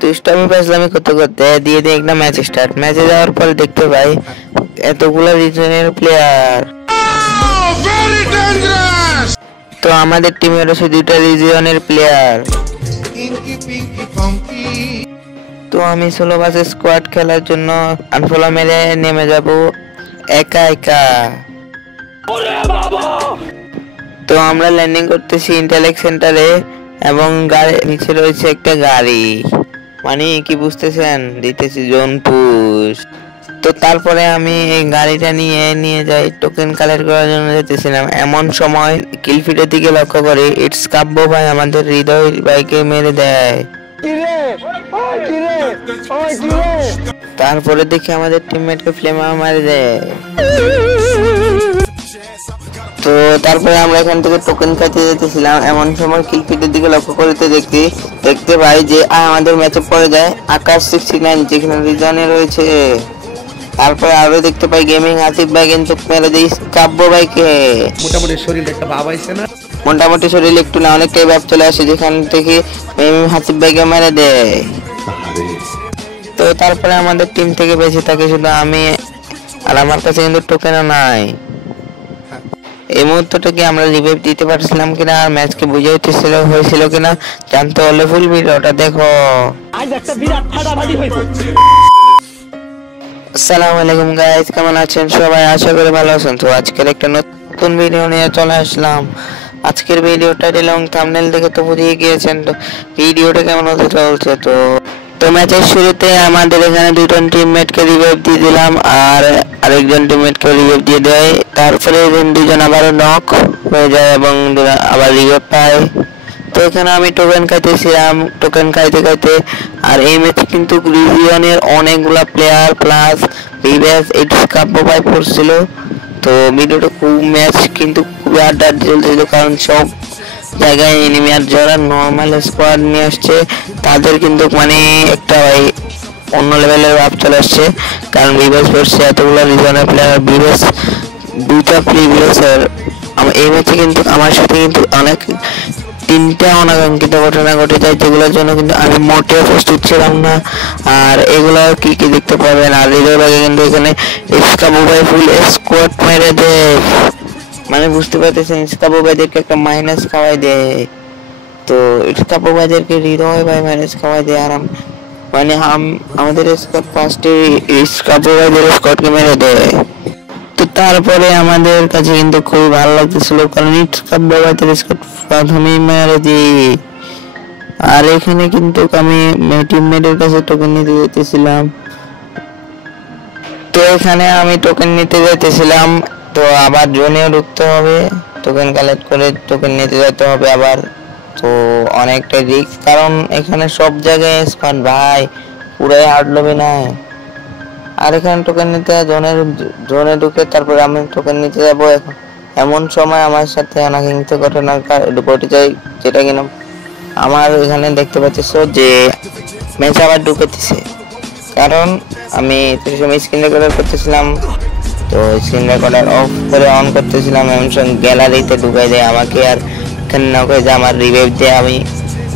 দুষ্টামি ফাজলামি করতে করতে দিয়ে দিয়ে একটা ম্যাচ স্টার্ট। ম্যাচে যাওয়ার পরে দেখতে পাই এতগুলো রিজনের প্লেয়ার। তো আমাদের টিমে রয়েছে দুইটা রিজিয়নের প্লেয়ার। তো আমি সোলো ভার্সেস স্কোয়াড খেলার জন্য আনফলো মেরে নেমে যাব একা একা। তো আমরা ল্যান্ডিং করতেছি ইন্টেলেক্ট সেন্টারে এবং গাড়ির নিচে রয়েছে একটা গাড়ি, মানে কি বুঝতেছেন, দিতেছি জোন পুশ। তো তারপরে আমি এই গাড়িটা নিয়ে যাই টোকেন কালেক্ট করার জন্য যেতেছিলাম। এমন সময় কিলফিটের দিকে লক্ষ্য করি ইটস কাব্য ভাই আমাদের হৃদয় ভাইকে মেরে দেয়। তারপরে দেখি আমাদের টিমমেটকে ফ্লেমার মারে দেয়। তো তারপরে আমরা এখান থেকে টোকেন খাইতে যেতেছিলাম, এমন সময় কিলফিটের দিকে লক্ষ্য করতে দেখতে পাই যে আমাদের ম্যাচে পড়ে যায় আকাশ 69 যেখানে রিজনে রয়েছে। তারপরে আরো দেখতে পাই গেমিং আসিফ ভাই কিন্তু মেরে দেয় কাব্য ভাইকে। মোটামুটি শরীরে একটা ভাব আইছে না, মোটামুটি শরীরে একটু না অনেকটাই ভাব চলে আসে, যেখান থেকে হাসিফ ভাইকে মেরে দেয়। তো তারপরে আমাদের টিম থেকে বেঁচে থাকে শুধু আমি, আর আমার কাছে কিন্তু টোকেনও নাই। এই মুহূর্তটাকে আমরা রিভাইভ দিতে পারছিলাম কিনা আর ম্যাচকে বুঝাইতেছিল হয়েছিল কিনা জানতে হলে ফুল ভিডিওটা দেখো। আসসালামু আলাইকুম গাইস, কেমন আছেন সবাই? আশা করি ভালো আছেন। তো আজকের একটা নতুন ভিডিও নিয়ে চলে আসলাম। আজকের ভিডিও টাইটেল এবং থাম্বনেল দেখে তো বুঝিয়ে গিয়েছেন তো ভিডিওটা কেমন হতে চলছে। তো ম্যাচের শুরুতে আমাদের এখানে দুজন টিমমেটকে রিভাইভ দিয়ে দিলাম আর আরেকজন টিমমেটকে রিভাইভ দিয়ে দেয়। তারপরে দুজন আবার নক হয়ে যায় এবং আবার রিভাইভ পায়। তো এখানে আমি টোকেন খাইতেছিলাম, টোকেন খাইতে আর এই ম্যাচে কিন্তু রিজিয়নের অনেকগুলা প্লেয়ার প্লাস ভিভাস ইটস কাব্য ভাই পড়ছিল। তো ভিডিওটা ম্যাচ কিন্তু খুবই আড্ডা চলছিল, কারণ সব জায়গায় এনিমি আর যারা নর্মাল স্কোয়াড নিয়ে আসছে তাদের কিন্তু মানে একটা ভাই অন্য লেভেলের ভাব চলে আসছে, কারণ ভিভাস পড়ছে এতগুলো রিজনের প্লেয়ার, ভিভাস দুইটা প্লেয়ার। এই ম্যাচে কিন্তু আমার সাথে কিন্তু অনেক তিনটা অনাকাঙ্ক্ষিত ঘটনা ঘটে যায়, যেগুলোর জন্য কিন্তু আমি মোটেও প্রস্তুত ছিলাম না। আর এগুলো কি কি দেখতে পাবেন। আর হৃদয় ভাগে কিন্তু এখানে ইসকাবু ভাই ফুল স্কোয়াড মেরে দেয়, মানে বুঝতে পারতেছেন ইসকাবু ভাইদেরকে একটা মাইনাস খাওয়াই দেয়। তো ইসকাবু ভাইদেরকে হৃদয় ভাই মাইনাস খাওয়াই দেয় আর মানে আমাদের স্কোয়াড ফার্স্টে ইসকাবু ভাইদের স্কোয়াডকে মেরে দেয়। তো তারপরে আমাদের কাছে কিন্তু খুবই ভালো লাগতেছিল, কারণ ইসকাবু ভাইদের স্কোয়াড প্রথমেই মেরে দিই। আর এখানে কিন্তু আমি টিমমেটের কাছে টোকেন নিতে যেতেছিলাম। তো এখানে আমি টোকেন নিতে যেতেছিলাম, তো আবার জোনেও ঢুকতে হবে, টোকেন কালেক্ট করে টোকেন নিতে যেতে হবে আবার। তো অনেকটা রিস্ক, কারণ এখানে সব জায়গায় স্কোয়াড ভাই পুরাই হার্ড লবি নাই। আর এখানে টোকেন নিতে জোনে ঢুকে তারপরে আমি টোকেন নিতে যাবো। এখন এমন সময় আমার সাথে অনাকাঙ্ক্ষিত ঘটনা ঘটে যায়, যেটা কিনা আমার এখানে দেখতে পাচ্ছিস যে ম্যাচ আবার ঢুকেছে, কারণ আমি স্ক্রিন রেকর্ডার করতেছিলাম। তো স্ক্রিন রেকর্ডার অফ করে অন করতেছিলাম, এমন সময় গ্যালারিতে ঢুকাই দেয় আমাকে আর এখানে নক হয়ে যায় আমার রিভাইভ দিয়ে। আমি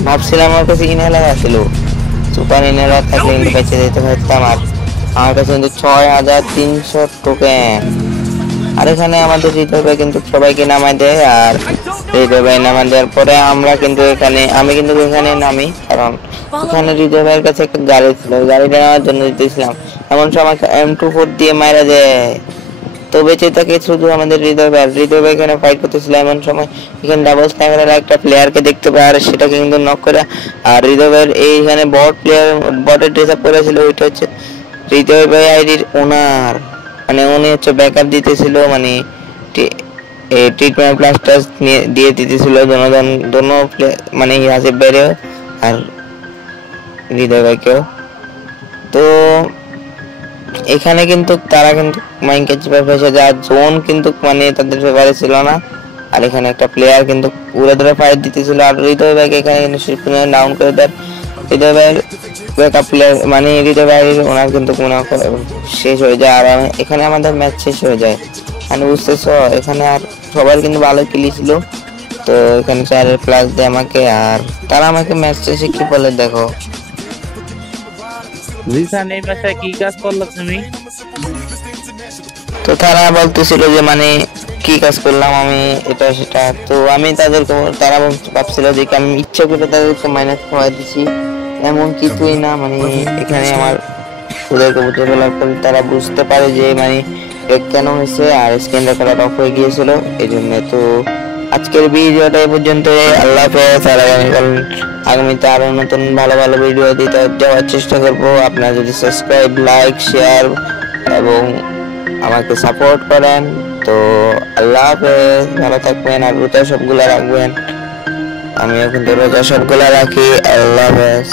ভাবছিলাম আমার কাছে ইনহেলার আসলো, সুপার ইনহেলার থাকলে কিন্তু বেঁচে যেতে পারতাম। আর আমার কাছে কিন্তু 6300 টোকেন। আর এখানে আমাদের হৃদয় ভাই কিন্তু সবাইকে নামাই দেয়, আর হৃদয় ভাই নামাই দেওয়ার পরে আমি কিন্তু এখানে নামি, কারণ এখানে হৃদয় ভাইয়ের কাছে একটা গাড়ি ছিল, গাড়িটা নেওয়ার জন্য দিতেছিলাম। এমন সময় M24 দিয়ে মারা যায়। তো বেঁচে থাকে শুধু আমাদের হৃদয় ভাই এখানে ফাইট করতেছিল। এমন সময় এখানে ডাবল স্ন্যাপারের একটা প্লেয়ারকে দেখতে পায় আর সেটাকে কিন্তু নক করে। আর হৃদয় ভাইয়ের এইখানে বটের ড্রেস আপ করেছিল, ওইটা হচ্ছে হৃদয় ভাই আইডির ওনার, মানে উনি হচ্ছে ব্যাকআপ দিতেছিল, মানে ট্রিটমেন্ট প্লাস্টার দিয়ে দিতেছিল দোনো মানে আসিফ ভাইরেও আর হৃদয় ভাইকেও। তো এখানে কিন্তু তারা কিন্তু মাইনকে চিপে ফেসে যায়, জোন কিন্তু মানে তাদের ফেভারে ছিল না। আর এখানে একটা প্লেয়ার কিন্তু উড়ে ধরে ফাইট দিতেছিল, আর হৃদয় ভাইকে এখানে কিন্তু ডাউন করে দেয়। হৃদয় ভাইয়ের ব্যাকআপ প্লেয়ার মানে হৃদয় ভাই ওনার কিন্তু শেষ হয়ে যায়, আর এখানে আমাদের ম্যাচ শেষ হয়ে যায়। মানে বুঝতেছ এখানে আর সবার কিন্তু ভালো কিলি ছিল। তো এখানে 4 প্লাস দেয় আমাকে, আর তারা আমাকে ম্যাচ শেষে কি বলে দেখো। জিসান এই বাসায় কি কাজ করলো তুমি? তো তারা বলতেছিল যে মানে কি কাজ করলাম আমি, এটা সেটা। তো আমি তাদেরকে তারা ভাবছিল যে কি আমি ইচ্ছা করে তাদেরকে মাইনাস খাওয়াই দিছি, এমন কিছুই না। মানে এখানে আমার ওদেরকে বুঝে বলার পরে তারা বুঝতে পারে যে মানে কেন হয়েছে, আর স্ক্রিন রেকর্ড অফ হয়ে গিয়েছিল এই জন্য। তো আজকের ভিডিওটা এই পর্যন্ত। আল্লাহ হাফেজ। আর আগামীতে আরো নতুন ভালো ভালো ভিডিও দিতে দেওয়ার চেষ্টা করবো। আপনারা যদি সাবস্ক্রাইব, লাইক, শেয়ার এবং আমাকে সাপোর্ট করেন। তো আল্লাহ হাফেজ, ভালো থাকবেন আর রোজা সবগুলা রাখবেন। আমি এখন তো রোজা সবগুলা রাখি। আল্লাহ হাফেজ।